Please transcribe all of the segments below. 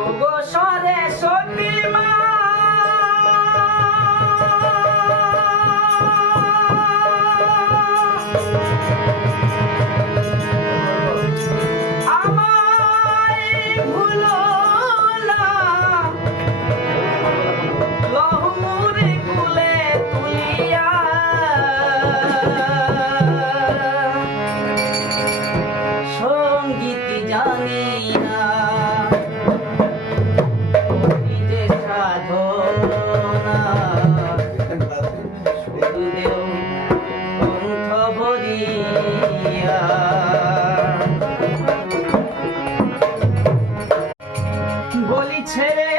ওগো সরস্বতী মা আমায় ভুলো না, লহো মোরে কোলে তুলিয়া। সঙ্গীত জানি না নিজে সাধনা, শুধুদেও কণ্ঠ ভরিয়া। বলি ছেড়ে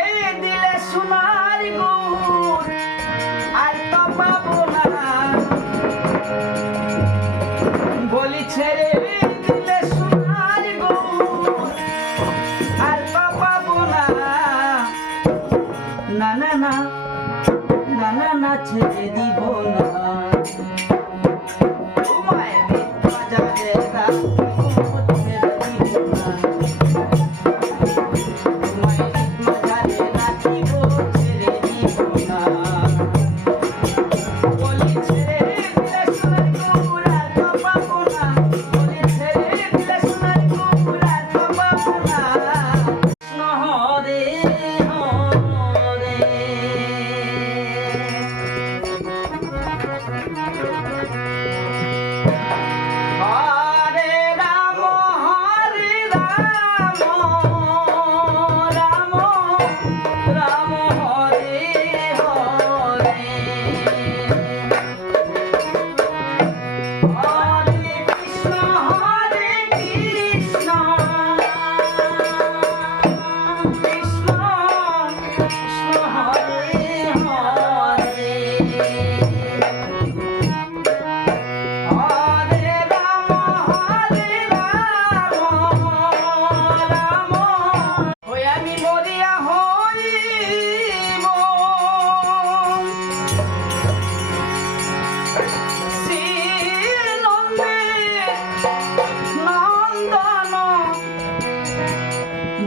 দিলে সোনার গুড় আর তো পাবো না, বলি ছেড়ে দিলে সোনার গুড় আর তো পাবো না। না না না না না না ছেড়ে দিব না, তোমায় বাজারে রাখবো, ছেড়ে দিব না।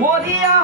মরিয়া